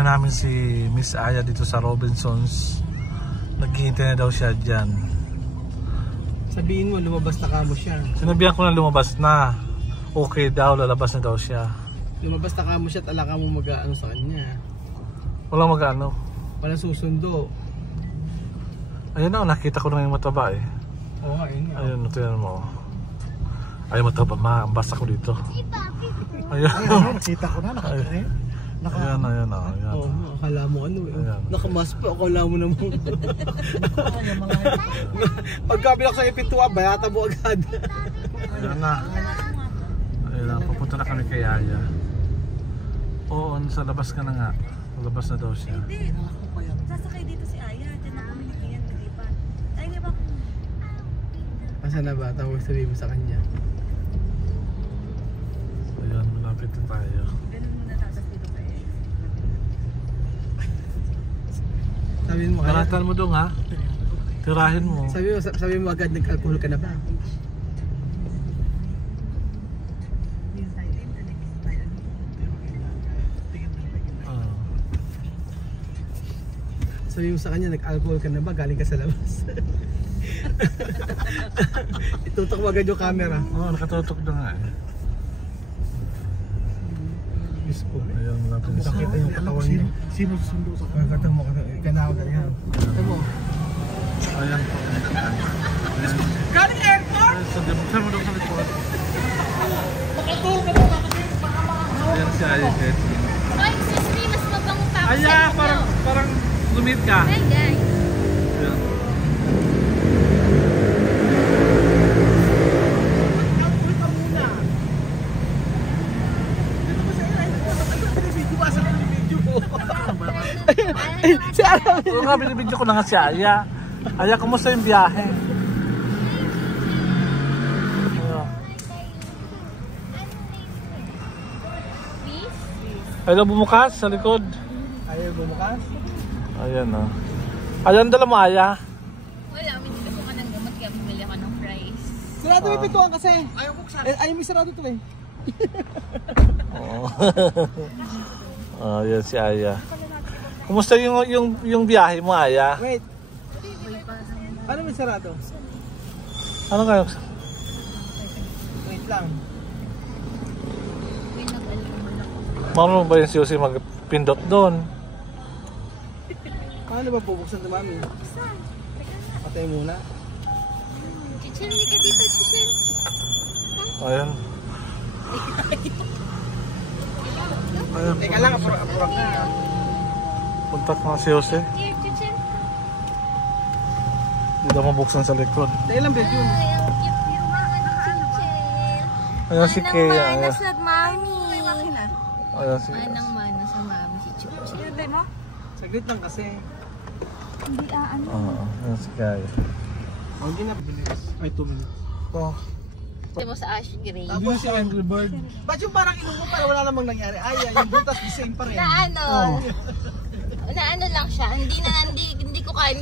na namin si Miss Aya dito sa Robinsons. Naghihintay na daw siya dyan. Sabihin mo, lumabas na kamo siya. Sinabihan ko na lumabas na. Okay daw, lalabas na daw siya. Lumabas na kamo siya at ala ka mo mag-aano sa kanya. Walang mag-ano. Walang susundo. Ayun na, nakita ko na yung mataba eh. Oo, ayun nga. Ayun, tingnan mo. Ayun, mataba, maambasa ko dito. Ayun. Ayun, nakita ko na, nakakaya. Ayan, ayan, ayan. Oo, akala mo ano eh. Ayan. Nakamas pa, akala mo naman. Pagkabilak sa ipintuan, bayata mo agad. Ayan na. Ayun na, papunta na kami kay Aya. Oo, nasa labas ka na nga. Labas na daw siya. Hindi. Sasakay dito si Aya. Diyan na kami nagkiyan nilipat. Ay, di ba? Asa na ba? Tawag sabihin mo sa kanya. Ayan, malapit na tayo. Ganun muna tatas dito kayo. Sabihin mo, Balatan mo dong ha. Tirahin mo. sabihin mo agad, nag-alcohol ka na ba? Sabihin mo sa kanya, nag-alcohol ka na ba? Galing ka sa labas. Itutok mo agad yung camera. Oo, nakatutok na nga eh. Diyos ko. Ayan, malapit na Nakita yung katawan niya. Sino sundo sa Kata mo, kanaw ka yan. Kata mo. Ayan po. Ayan. Galing airport! Ayan, saan mo daw sa likod? Ayan si Aya. Ay, excuse me, mas mabang tapos. Aya, parang lumit ka. Hi guys. Ayan. Si Ara! Oo nga, binibidyo ko na nga si Aya. Aya, kumusta yung biyahe? Ayaw bumukas sa likod. Ayaw bumukas? Ayan o. Ayan, dala mo Aya. Wala, minili ko ka ng gamot kaya bumili ako ng fries. Sarado may pintuan kasi. Ayaw ko sa. Ayaw may sarado to eh. Oo. Ayan si Aya. Kumusta yung biyahe mo Aya? Wait. Paano may sarado? Ano kayo? Wait lang. Marunong ba yung Susie magpindot doon? Paano ba bubuksan ito, mami? Patay muna. Chichen, hindi ka dito, Chichen. Ayan. Ayan. Teka lang, apurag na. Punta ko si Jose. Here, Chichen. Hindi daw mabuksan sa likod. Teka lang, bedroom. Ay, ang cute yung mga Chichen. Ayan si Kay. Manang-mana sa mami. Ayan si Manang-mana sa mami si Chuchi. Hindi mo? Saglit lang kasi. Hindi ano. Oo, ayan si Kay. Hindi na. Ay, 2 minutes. Oh. Hindi mo sa Ash Gray. Tapos si Angry Bird. Ba't yung parang inumo para wala namang nangyari? Ay, yung butas, the same pa rin. Na ano? Na ano lang siya. Hindi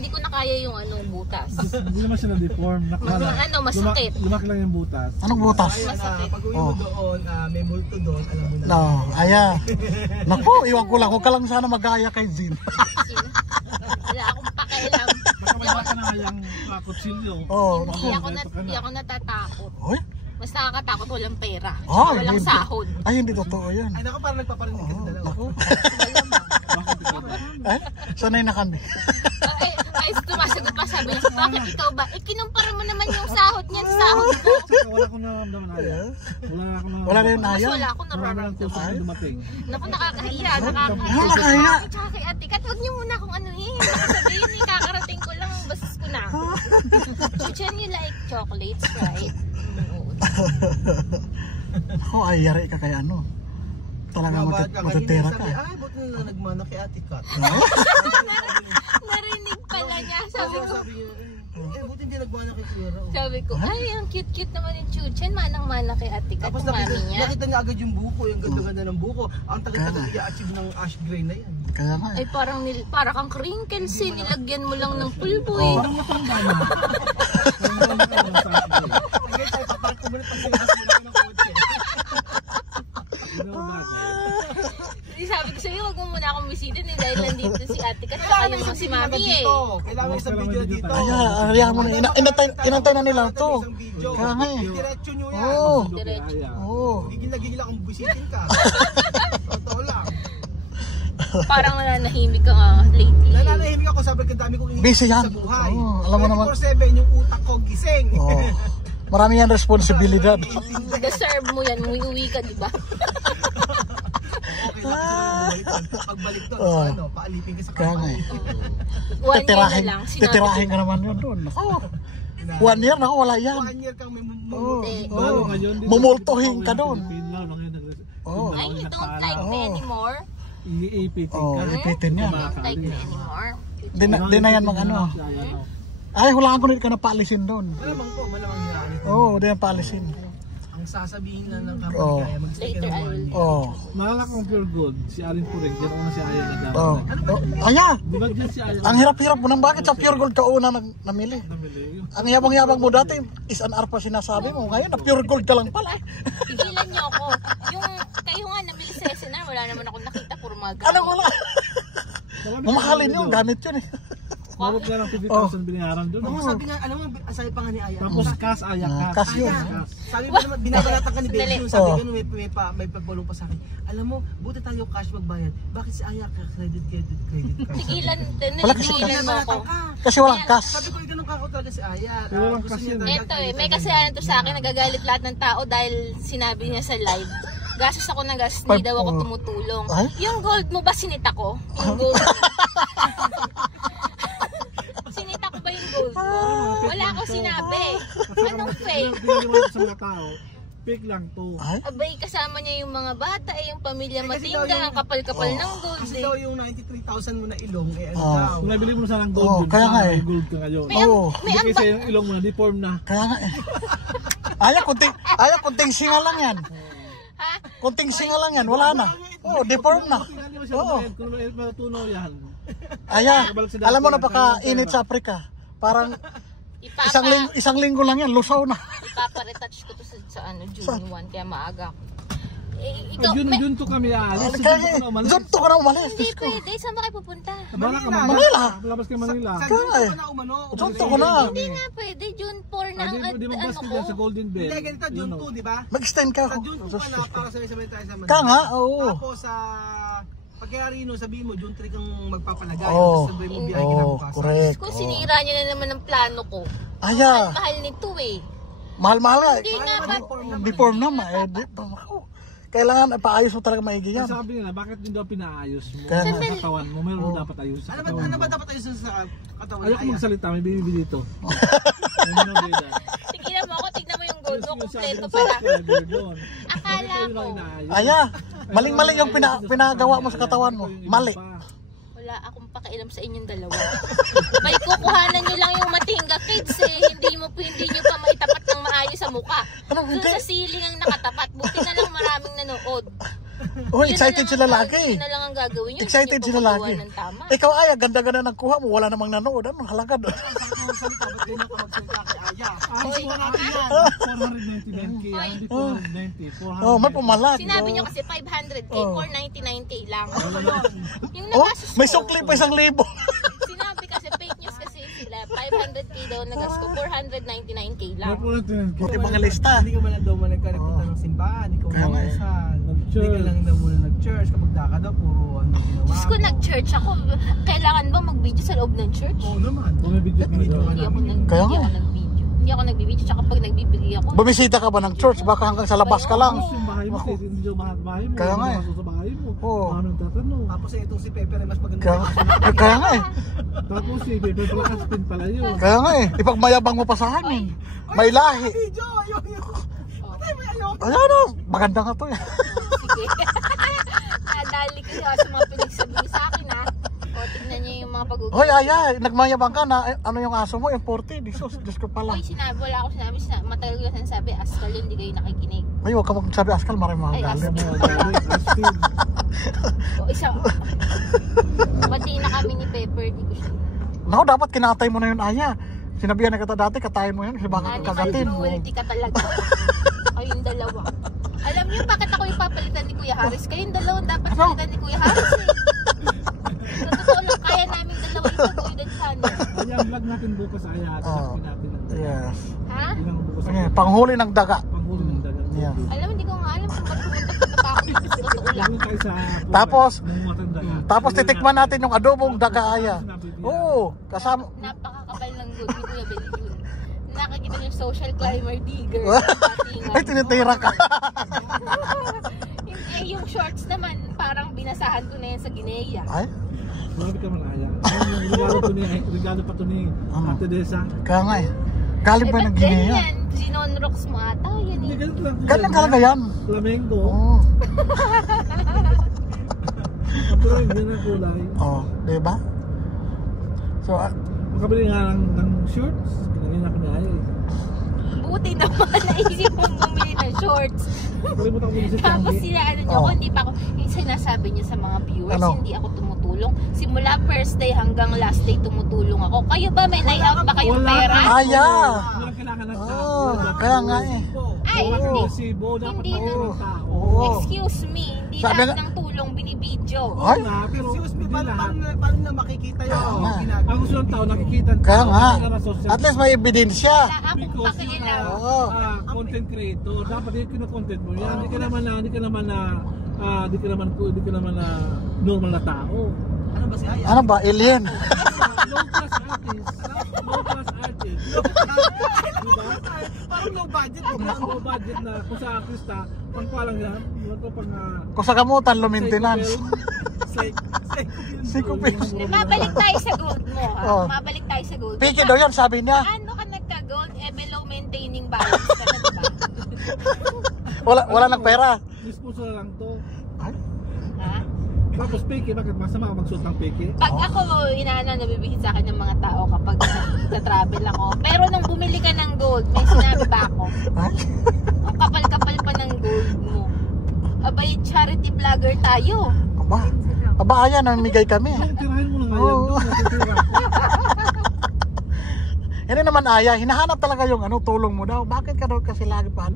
ko na kaya yung anong butas. Hindi naman siya na-deform. Ano, masakit. Lumaki lang yung butas. Anong butas? Ayan, pag uwi mo doon, may multo doon, alam mo na. No, Aya. Naku, iwan ko lang. Huwag ka lang sana mag-aya kay Zin. Wala akong pakialam. Baka may baka na yung kutsilyo. Oh, Hindi ako natatakot. Oy? Mas nakakatakot walang pera. Oh, Walang sahod. Ay, hindi totoo yan. Ay, naku, parang nagpaparinig ka sa dalawa. Naku. Ay, sanay na kami. Ay, sumasagot pa sabi niya, bakit ikaw ba? Kinumpara mo naman yung sahod niya sa sahod ko. Wala akong nararamdaman Aya. Wala na yun Mas Aya. wala akong nararamdaman. Dumating. Naku, nakakahiya. Nakakahiya. Tsaka kay ate, Kat, huwag niyo muna kung ano eh. Baka sabihin eh, kakarating ko lang, bastos ko na. Chuchan, you like chocolates, right? Ako, ay, yari ka kay ano. Talagang matitira ka. Ay, buti na nagmana kay Ate Kat. Narinig pala niya. Sabi ko, buti hindi nagmana kay Kuya Rao. Sabi ko, ay, ang cute-cute naman yung Chuchen. Manang-mana kay ate Kat, Tapos yung mami niya. nakita niya agad yung buko, yung ganda-ganda ng buko. Ang tagal-tagal i-achieve ng ash gray na yan. Kaya nga Ay, para kang crinkles eh. Nilagyan mo lang ng pulbo eh. Sige, tayo papark ko muna pag sila ng kotse. Sabi ko sa'yo, wag mo muna akong bisitin eh dahil nandito si ate kasi saka Kailangan yung isang si video mami eh. dito. Kailangan isang video dito. Ayaw mo na. Inantay na nila to. Isang video. Kaya nga eh. Diretso nyo yan. Oo. Diretso. Oo. Gigil na gigil akong bisitin ka. Totoo lang. Parang nananahimik ka lately. Nananahimik ako, sabi ko dami kong Busy yan. sa buhay. Oo, alam mo naman. 24/7 yung utak ko gising. Oo. Marami yan responsibilidad. Deserve mo yan, uwi ka, di ba? Okay lang kasi pagbalik doon, Oo. ano, paalipin ka sa Kaya nga kapal. eh. 1 year na lang. Titirahin ka naman yun doon. Ako. 1 year na wala yan. 1 year kang may Oo. Lalo ngayon, di ba, Mumultuhin ka doon. Pilipino lang ngayon Oo. Ay, you don't like me anymore? Iipitin Oo, ka. ipitin yan. You don't like me anymore? Di na yan mag ano. Ay, hulaan ko rin ka na paalisin doon. Malamang hiraan ito. Oo, di yan paalisin. Ang sasabihin lang ng Oo. kapal kaya mag-stay ka Later, ng I 1 will. year. Oo. Naalala kong pure gold, si Alin Purig, diyan una si Aya na Oo. Aya, Di ba dyan si Aya ang hirap-hirap mo nang bakit sa pure gold ka una namili? namili? Ang yabang-yabang mo dati, is an arpa sinasabi mo. Ngayon, na pure gold ka lang pala. Pigilan niyo ako. Yung kayo nga namili sa SNR, wala naman ako nakita, puro mga Ano wala? Mamahalin yun, gamit yun eh. Mabot nga lang 50,000 binayaran doon. Ako sabi nga, alam mo, sabi pa nga ni Aya. Tapos cash, Aya cash. Cash yun. Sabi mo naman, binabalatan ka ni Sandali. Benji, sabi Oo. ganun, may pagbalong pa sa akin. Alam mo, buti tayo cash magbayad. Bakit si Aya credit cash? Tigilan, Wala kasi tigilan mo ako. Kasi walang cash. Sabi ko, ganun ka ako talaga si Aya. Pero walang Gusto cash niya yun. talaga Eto eh, credit may agad. kasalanan to sa akin, nagagalit lahat ng tao dahil sinabi niya sa live. Gastos ako ng gas, hindi daw ako tumutulong. Ay? Yung gold mo ba sinita ko? Yung gold mo. Sinita ko ba yung gold mo? Wala akong sinabi. Anong fake? Piniliwan ko sa mga tao, fake lang to. Ay? Abay, kasama niya yung mga bata, yung pamilya Kasi daw Matinga, yung- ang kapal-kapal ng gold. Kasi Eh. daw yung 93,000 mo na ilong, eh ano Oo. daw. Kung nabili mo na sana ng gold Oo, yun, kaya nga sana eh. may gold ka ngayon. May, Oo. may Hindi amba. kasi yung ilong mo na, deform na. Kaya nga eh. Kunting singa lang yan. Ha? Kunting singa lang yan, wala na. Oo, deform na. Hindi mo siya Oo. bayad, kung matutunaw yan. Aya, alam mo napaka-init sa Afrika. Parang isang linggo lang yan, lusaw na. Ipapa-retouch ko to sa ano, June 1, kaya maaga ako. Eh, ikaw, June, may, June to kami aalis. Kaya, doon to ka na umalis. hindi pwede. Saan ba kayo pupunta? Bala ka Manila. Labas kay Manila. Sa Kaya June eh. ka na umano. Doon to ka na. Hindi nga pwede. June 4 na ang Di mo ano gas ko. dyan sa Golden Bell. Hindi, ganito, June 2, di ba? Mag-extend ka Sa ako. June 2 ka na, para sabay-sabay tayo sa Manila. Kaya nga, oo. Tapos sa pagkaya Rino, sabihin mo, June 3 kang magpapalagay. Oo. Tapos sabay mo biyahe Oo, kinabukasan. correct. Kung Oo. sinira niya na naman ang plano ko. Aya, Mahal nito eh. mahal-mahal nga. Hindi nga pa. Deform naman. Kailangan paayos mo talaga maigi yan. Sabi nila, bakit din daw pinaayos mo? Kaya Sa nga. katawan mo, meron dapat ayos sa katawan Ano mo. ba dapat ayusin sa katawan? Ayoko Aya? magsalita, may bibi dito. Ano ba yun? Tignan mo ako, tignan mo yung gold mo. Yung sabi Kompleto ng pala. subscriber doon. Akala Bakit ko. kayo na inaayos? Aya, maling-maling yung pinagawa mo sa katawan mo. Mali. Wala akong pakialam sa inyong dalawa. May kukuhanan nyo lang yung Matinga kids eh. Hindi nyo pa maitapat ng maayos sa mukha. Ano, Doon hindi? sa ceiling ang nakatapat. Buti na lang maraming nanood. Oh, excited sila lagi. Yun na lang ang gagawin nyo. Excited Hindi nyo sila pa lagi. magawa ng tama. Ikaw ay, ganda-ganda ng kuha mo. Wala namang nanood. Ano, halaga doon. Ang salita, ba't ganyan ka magsalita kay Aya? Ay, natin yan. 499k, hindi 490. Oh, may pumalag. Sinabi Oh. nyo kasi 500k, Oh. 499k lang. Yung Oh, nagastos may ko, sukli pa 1,000. sinabi kasi fake news kasi sila, 500k daw nagas ko, 499k May lang. 499k. Buti mga lista. Hindi ka man daw man nagkaripunta ng simbahan, ikaw Kaya nga eh. nagdasal. Hindi ka Nag-church. lang daw muna nag-church. Kapag ka daw, puro ano ginawa. Diyos ko, nag-church ako. Kailangan ba mag-video sa loob ng church? Oo naman. Kung may video ka Hindi daw. ako Kaya nga nag-video. Hindi ako nag-video. Tsaka pag nagbibigay ako, Bumisita ka ba ng church? Baka hanggang sa labas ka lang. Tapos yung bahay mo, hindi daw mahal bahay mo. Kaya nga eh. Masok sa bahay mo. Oo. Anong tatanong? Tapos itong si Pepper ay mas maganda. Kaya nga eh. Tapos si Pepe Placaspin pala yun. Kaya nga eh. Ipagmayabang mo pa sa amin. May lahi. Video! Ayun! Patay mo ayun! Ayan o. Maganda nga to eh. sige. Nadali ko sa mga pinagsabihin sa akin ha. O, tignan niyo yung mga pag-ugali. Hoy, Aya. Nagmayabang ka na. Ano yung aso mo? Yung 40. Diyos ko pala. Uy, wala ako sinabi. Matagal ko sinasabi, Askal yun, hindi kayo nakikinig. Ay, huwag ka magsabi Askal. Maraming mga Ay, galit. Aspin. O, isa. Bati na kami ni Pepper, di ko siya. Naku, dapat kinatay mo na yun, Aya. Sinabihan na kita dati, katayin mo yun. Kasi baka Animal kagatin. cruelty ka talaga. Kayong dalawa. Alam niyo bakit ako ipapalitan ni Kuya Haris? Kayong dalawa dapat palitan ni Kuya Haris eh. vlog natin bukas ay Oh. natin. Yes. Ha? Yun ang bukas. Okay, panghuli ng daga. Panghuli ng dagat. Yeah. Alam, hindi ko nga alam kung ba't pumunta pa ako dito sa totoo lang. Lalo tayo sa Tapos- nangungutan dagat. Tapos titikman natin yung adobong daga aya. Oo, kasama. Napakakapal ng good ni Kuya Ben yun. Nakikita yung social climber digger. Ay, tinitira ka. Eh, yung shorts naman, parang binasahan ko na yan sa Guinea. Ay, Marami ka malaya. Regalo pa to ni Ate Desa. kaya nga eh. Galing ba ng Guinea? ganyan, sinonrox mo ata, yan Hindi eh. ganito lang. Ganun talaga yan. Flamengo. Oo. Ang kulay, yun ang kulay. Oh, di ba? So, Makabili nga ng shorts. Pinagin ako ni Aya. Buti naman, naisip mong bumili ng shorts. Kalimutan ko muna si Tapos Changi. sinaano niyo ako, hindi pa ako, yung sinasabi niyo sa mga viewers, Ano? hindi ako tumutulong. Simula first day hanggang last day tumutulong ako. Kayo ba, may night out ba kayong Wala pera? ka. Aya. Walang kailangan ng tao. Oh, kaya nga eh. Ay, Wala hindi. kang resibo. Dapat Hindi tao na. ng tao. Oo. Excuse me, hindi Sabi lahat nga- ng tulong binibidyo. Ay, Nga, pero Excuse me, hindi lahat. paano na makikita yun? Oo nga. Ginagawa. Ang gusto ng tao, nakikita. kaya nga. Nakikita na social At least may ebidensya. Wala akong Because you pakialam. are Oo. content creator, dapat yung kino-content mo yan. Hindi ka naman na normal na tao. Ano ba si Aya? Ano ba, alien? Low class artist. Low class artist. Diba? Parang low budget. Low budget na kung sa artista, pangpalang yan. Ito pang Kung sa gamutan, low maintenance. Psychopilm. Mabalik tayo sa gold mo, ha? Oh. Mabalik tayo sa gold. Piki daw yan, sabi niya. Paano ka nagka-gold? Eh, below maintaining balance ka na, diba? Wala ng pera. Sponsor lang to. Ay, Ha? Tapos peke, bakit masama ka magsuot ng peke? Pag ako, nabibihis sa akin ng mga tao kapag nagka-travel ako. Pero nung bumili ka ng gold, may sinabi ba ako? ay. Ang kapal-kapal pa ng gold mo. Abay, charity vlogger tayo. Aba, ayan, namimigay kami. Tirahin mo lang nga yan. Oo. Natitira. Hindi naman aya, hinahanap talaga yung tulong mo daw. Bakit ka daw kasi lagi pa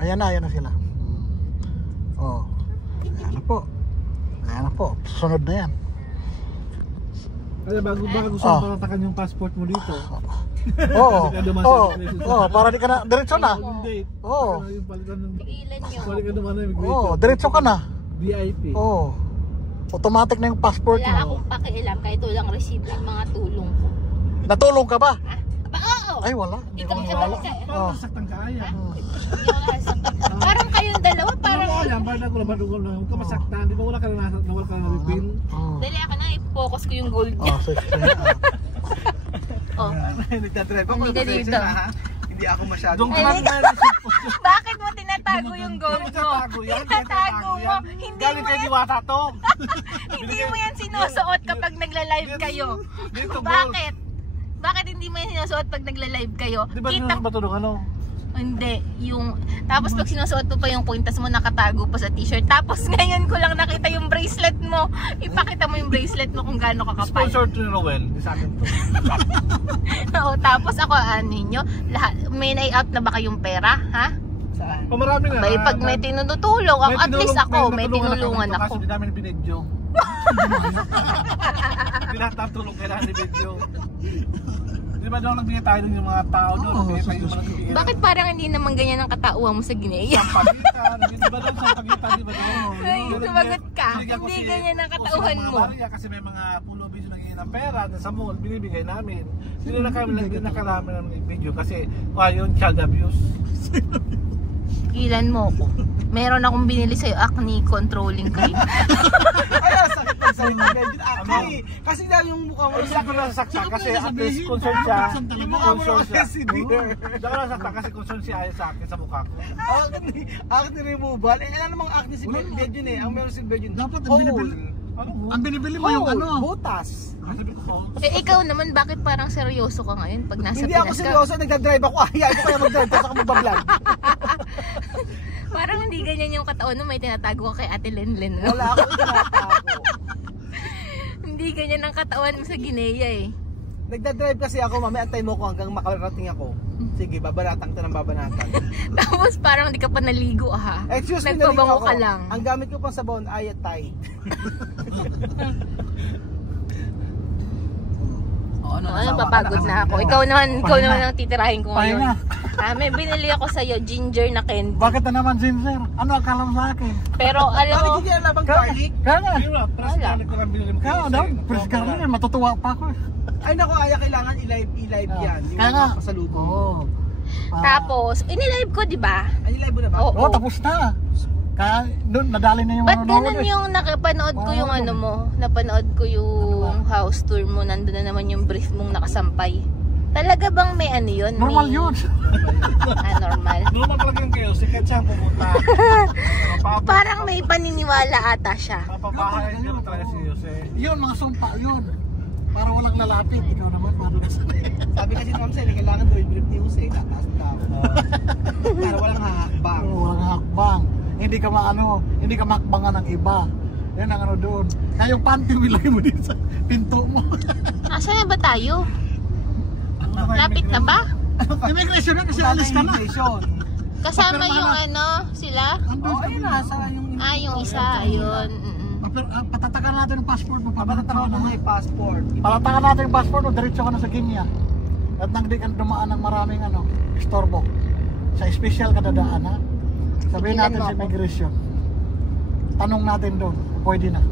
Ayan na sila. Oh. Ayan na po. Susunod na yan. Kaya baka gusto mo palatakan yung passport mo dito. Oo. Oo, para di ka na, diretso na. Yung date. Oo. Yung palitan ng... Pigilan nyo. Balik ka naman na Oo, diretso ka na. VIP. Oo. Automatic na yung passport Wala mo. akong pakialam kahit walang resibo yung mga tulong ko. Natulong ka ba? Ha? Aba, oo! Ay, wala. Hindi ko Ikaw, maniwala. Paano nasaktan ka Aya? Hindi ako nasaktan. Parang kayong dalawa, Parang parang... Aya, parang ako naman huwag ka masaktan. Di ba wala ka na refill? Dali ako na, i-focus ko yung gold niya. Oh, sige. Oh. Nagtatribe ako. Halika dito. Hindi ako masyado. Doon ka Ay, lang Bakit mo tinatago yung gold mo? Tinatago mo. Hindi Galing mo kay yan, Diwata to. hindi mo yan sinusuot kapag nagla-live kayo. Dito, Bakit? Bakit hindi mo yan sinusuot pag nagla-live kayo? Di ba Kita, ba ito ano? hindi, yung tapos pag sinusuot mo pa yung kwintas mo nakatago pa sa t-shirt. Tapos ngayon ko lang nakita yung bracelet mo. Ipakita mo yung bracelet mo kung gaano kakapal. Sponsor to ni Rowell. Sa akin to. Oo, tapos ako ninyo, lahat may night out na ba kayong pera, ha? Saan? O marami na. Bay, pag may tinutulong, ako, at least ako, may tinulungan ako. Kasi hindi namin binidyo. Hindi lahat natulong kailangan ni video. Di ba daw nagbigay tayo ng mga tao doon? Nagbigay tayo ng mga nagbigay. Bakit parang hindi naman ganyan ang katauhan mo sa Guinea? Pagitan, di ba daw sa pagitan, di ba daw? Ay, sumagot ka. Hindi ganyan ang katauhan mo. Kasi may mga pulo video nagiging ng pera sa mall, binibigay namin. Hindi na kami nakarami ng video kasi yun, child abuse. Ilan mo ko. Meron akong binili sa'yo, acne controlling cream. Ay, sakit ng sa'yo. Actually, kasi daw yung mukha mo. Hindi ako nasasaktan kasi at least concerned siya. Yung mukha mo Concerned siya. kasi si Dear. Hindi ako nasasaktan kasi concerned siya sa akin sa mukha ko. Acne removal. Eh, alam namang acne si Bejun eh. Ang meron si Bejun. Dapat ang binibili. Ang binibili mo yung Butas. Sabi ko, Eh, ikaw naman, bakit parang seryoso ka ngayon pag nasa Hindi ako Pinas ka? seryoso. Nagdadrive ako. Ayaw ko kaya mag-drive. Tapos ako magbablog. Parang hindi ganyan yung kataon mo, may tinatago ka kay Ate Lenlen. No? Wala ako itinatago. Hindi ganyan ang katawan mo sa Guinea eh. Nagdadrive kasi ako. Mamaya antay mo ko hanggang makarating ako. Sige, babanatang to ng babanatan. Tapos parang hindi ka pa naligo ha. Excuse me, Nagpabango naligo ka ako. lang. Ang gamit ko pang sabon ay Thai. O ano, Ano, papagod na ako. Ikaw naman ang titirahin ko ngayon. Pahinga. May binili ako sa'yo, ginger na candy. Bakit na naman ginger? Ano akala mo sa akin? Pero alam mo, Hindi alam ang garlic. Kaya nga. Pero, press garlic ko lang binili mo. Kaya daw, fresh garlic, matutuwa pa ako. Ay naku, Aya, kailangan i-live yan. Yung Kaya nga. pasalubong. Oo. tapos, inilive ko, di ba? Ay, live mo na ba? Oo. Oh, tapos na. Kaya doon, nadali na yung Ba't manonood ganun eh. yung nakapanood ko yung ano mo? Napanood ko yung house tour mo, nandun na naman yung brief mong nakasampay. Talaga bang may ano yun? Normal May- yun. Normal. Normal talaga yung kayo. Sikat siya pumunta. Parang may paniniwala ata siya. Papabahay niyo talaga si Jose. Yun, mga sumpa, yun. Para walang lalapit. Ikaw naman, paano ka sanay? Sabi kasi ni Ma'am Sally, kailangan daw i-brief ni Jose, tataas daw. Para walang hahakbang. Oo, walang hakbang. Hindi ka hindi ka makbangan ng iba. Yan ang ano doon. Kaya yung panty wilay mo din sa pinto mo. Asan na ba tayo? Lapit na ba? Immigration na kasi Wala alis ka na. immigration. Kasama yung ano, sila? Andun Oh, ayun na, sa yung... Yung isa, ayun. Patatakan natin yung passport mo. Papatatawa mo may passport. Palatakan natin yung passport mo. Diretso ka na sa Kenya. At nang di ka dumaan ng maraming istorbo. Sa special ka dadaan ha. Sabihin Tigilan natin mo sa ako. immigration. Tanong natin doon. Pwede na.